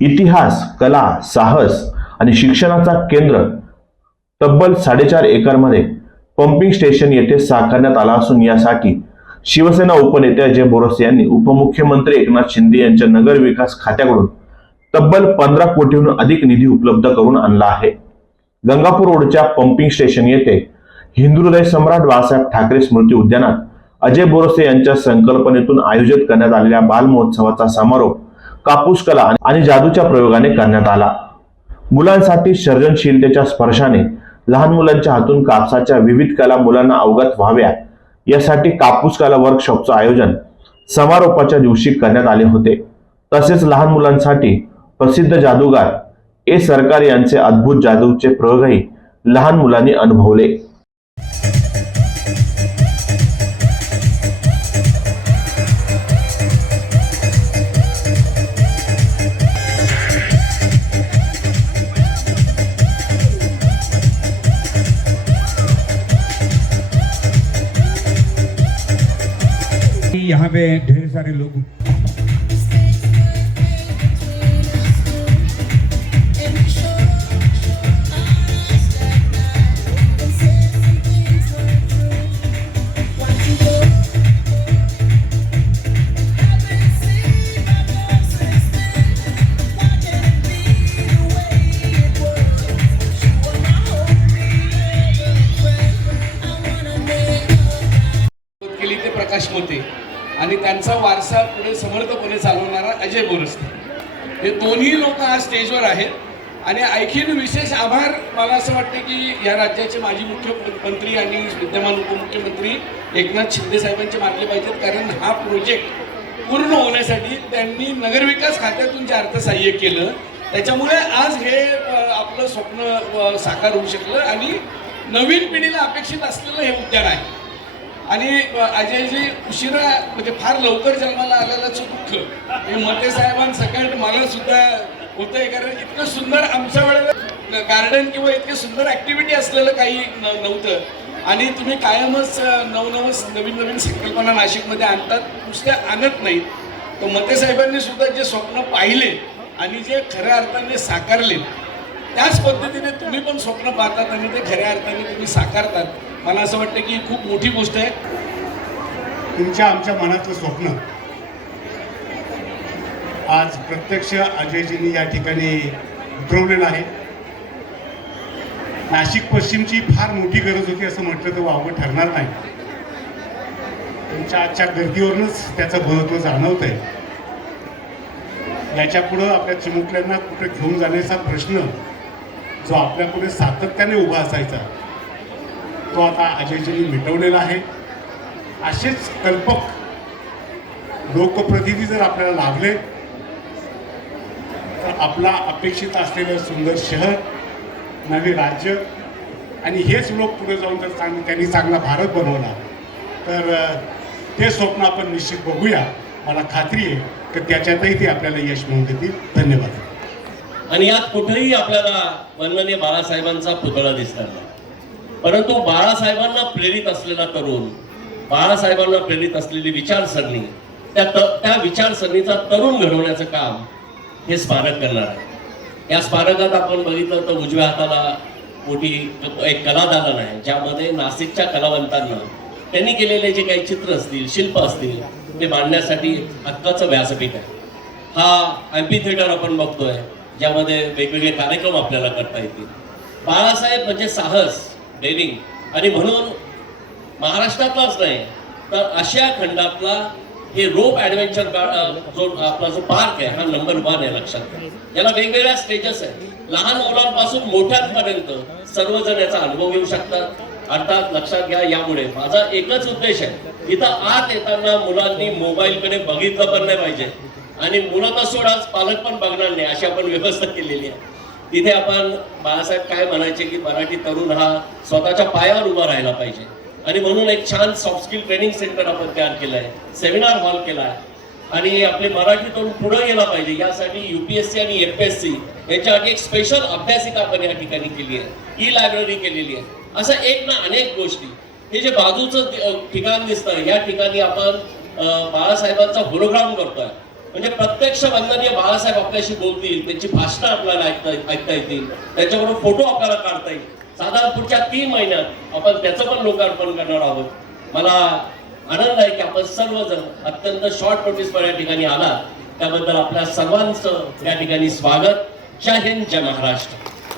इतिहास कला साहस आणि शिक्षणाचा केंद्र तब्बल साडेचार एकरमध्ये पंपिंग स्टेशन येथे साकारण्यात आला असून यासाठी शिवसेना उपनेते अजय बोरसे यांनी उपमुख्यमंत्री एकनाथ शिंदे यांच्या नगर विकास खात्याकडून तब्बल पंधरा कोटीहून अधिक निधी उपलब्ध करून आणला आहे. गंगापूर रोडच्या पंपिंग स्टेशन येथे हिंदू सम्राट बाळासाहेब ठाकरे स्मृती उद्यानात अजय बोरसे यांच्या संकल्पनेतून आयोजित करण्यात आलेल्या बालमहोत्सवाचा समारोप कापूस कला आणि जादूच्या प्रयोगाने करण्यात आला. मुलांसाठी सर्जनशीलतेच्या स्पर्शाने लहान मुलांच्या हातून कापसाच्या विविध कला मुलांना अवगत व्हाव्या यासाठी कापूस कला वर्कशॉपचं आयोजन समारोपाच्या दिवशी करण्यात आले होते. तसेच लहान मुलांसाठी प्रसिद्ध जादूगार ए सरकार यांचे अद्भुत जादूचे प्रयोगही लहान मुलांनी अनुभवले. यहाँ पे ढेर सारे लोग। प्रकाश मोते आणि त्यांचा वारसा पुढे समर्थपणे चालवणारा अजय बोरस्ते. हे दोन्ही लोक आज स्टेजवर आहेत. आणि आणखीन विशेष आभार मला असं वाटतं की या राज्याचे माजी मुख्यमंत्री आणि विद्यमान उपमुख्यमंत्री एकनाथ शिंदे साहेबांचे मानले पाहिजेत. कारण हा प्रोजेक्ट पूर्ण होण्यासाठी त्यांनी नगरविकास खात्यातून जे अर्थसहाय्य केलं त्याच्यामुळे आज हे आपलं स्वप्न साकार होऊ शकलं. आणि नवीन पिढीला अपेक्षित असलेलं हे उद्यान आहे. आणि अजयजी उशिरा म्हणजे फार लवकर जन्माला आलेल्याचं दुःख. हे मते साहेबांसकट मला सुद्धा होतंय कारण इतकं सुंदर आमच्या वेळेला गार्डन किंवा इतके सुंदर ऍक्टिव्हिटी असलेलं काही न- नव्हतं. आणि तुम्ही कायमच नवनवच नवीन नवीन संकल्पना नाशिकमध्ये आणतात नुसत्या आणत नाहीत. तर मते साहेबांनी सुद्धा जे स्वप्न पाहिले आणि जे खऱ्या अर्थाने साकारले त्याच पद्धतीने तुम्ही पण स्वप्न पाहतात आणि ते खऱ्या अर्थाने तुम्ही साकारतात. मला असं वाटतं की खूप मोठी गोष्ट आहे. तुमच्या आमच्या मनातलं स्वप्न. आज प्रत्यक्ष अजयजींनी या ठिकाणी उतरवलेलं आहे. नाशिक पश्चिमची फार मोठी गरज होती असं म्हटलं तर वावं ठरणार नाही. तुमच्या आजच्या गर्दीवरूनच त्याचं महत्त्व जाणवत आहे याच्या पुढं आपल्या चिमुकल्यांना कुठे घेऊन जाण्याचा प्रश्न जो आपल्यापुढे सातत्याने उभा असायचा तो आता अजयजींनी मिटवलेला आहे. असेच कल्पक लोकप्रतिनिधी जर आपल्याला लाभले तर आपला अपेक्षित असलेलं सुंदर शहर नवे राज्य आणि हेच लोक पुढे जाऊन जर चांग त्यांनी चांगला भारत बनवला. तर ते स्वप्न आपण निश्चित बघूया. मला खात्री आहे की त्याच्यातही ते आपल्याला यश मिळवून देतील. धन्यवाद. आणि यात कुठेही आपल्याला वंदनीय बाळासाहेबांचा पुतळा दिसणार नाही. परंतु बाळासाहेबांना प्रेरित असलेला तरुण बाळासाहेबांना प्रेरित असलेली विचारसरणी त्या त- त्या विचारसरणीचा तरुण घडवण्याचं काम हे स्मारक करणार आहे. या स्मारकात आपण बघितलं तर उजव्या हाताला मोठी एक कलादालन आहे ज्यामध्ये नाशिकच्या कलावंतांना त्यांनी केलेले जे काही चित्र असतील शिल्प असतील ते मांडण्यासाठी हक्काचं व्यासपीठ आहे. हा एम्पी थिएटर आपण बघतोय ज्यामध्ये वेगवेगळे कार्यक्रम आपल्याला करता येतील. बाळासाहेब म्हणजे साहस. डेअरिंग आणि म्हणून महाराष्ट्रातलाच नाही तर आशिया खंडातला हे रोप ॲडव्हेंचर जो आपला जो पार्क आहे हा नंबर वन आहे लक्षात घ्या. याला वेगवेगळ्या स्टेजेस आहेत. लहान मुलांपासून मोठ्यांपर्यंत सर्वजण याचा अनुभव घेऊ शकतात. अर्थात लक्षात घ्या यामुळे माझा एकच उद्देश आहे इथं आत येताना मुलांनी मोबाईलकडे बघितलं पण नाही पाहिजे. आणि मुलं तर सोडाच पालक पण बघणार नाही अशी आपण व्यवस्था केलेली आहे. तिथे आपण बाळासाहेब काय म्हणायचे की मराठी तरुण हा स्वतःच्या पायावर उभा राहायला पाहिजे. आणि म्हणून एक छान सॉफ्ट स्किल ट्रेनिंग सेंटर आपण तयार केलं आहे सेमिनार हॉल केला आहे आणि आपले मराठी तरुण पुढे गेला पाहिजे यासाठी युपीएससी आणि एमपीएससी यांच्यासाठी एक स्पेशल अभ्यासिका आपण या ठिकाणी केली आहे. ई लायब्ररी केलेली आहे. असं एक ना अनेक गोष्टी. हे जे बाजूचं ठिकाण दिसतं या ठिकाणी आपण बाळासाहेबांचा होलोग्राम करतोय. म्हणजे प्रत्यक्ष वंदनीय बाळासाहेब आपल्याशी बोलतील त्यांची भाषणं आपल्याला ऐकता ऐकता येतील त्याच्याबरोबर फोटो आपल्याला काढता येईल. साधारण पुढच्या तीन महिन्यात आपण त्याचं पण लोकार्पण करणार आहोत. मला आनंद आहे की आपण सर्वजण अत्यंत शॉर्ट नोटीस या ठिकाणी आला त्याबद्दल आपल्या सर्वांचं या ठिकाणी स्वागत. जय हिंद जय महाराष्ट्र.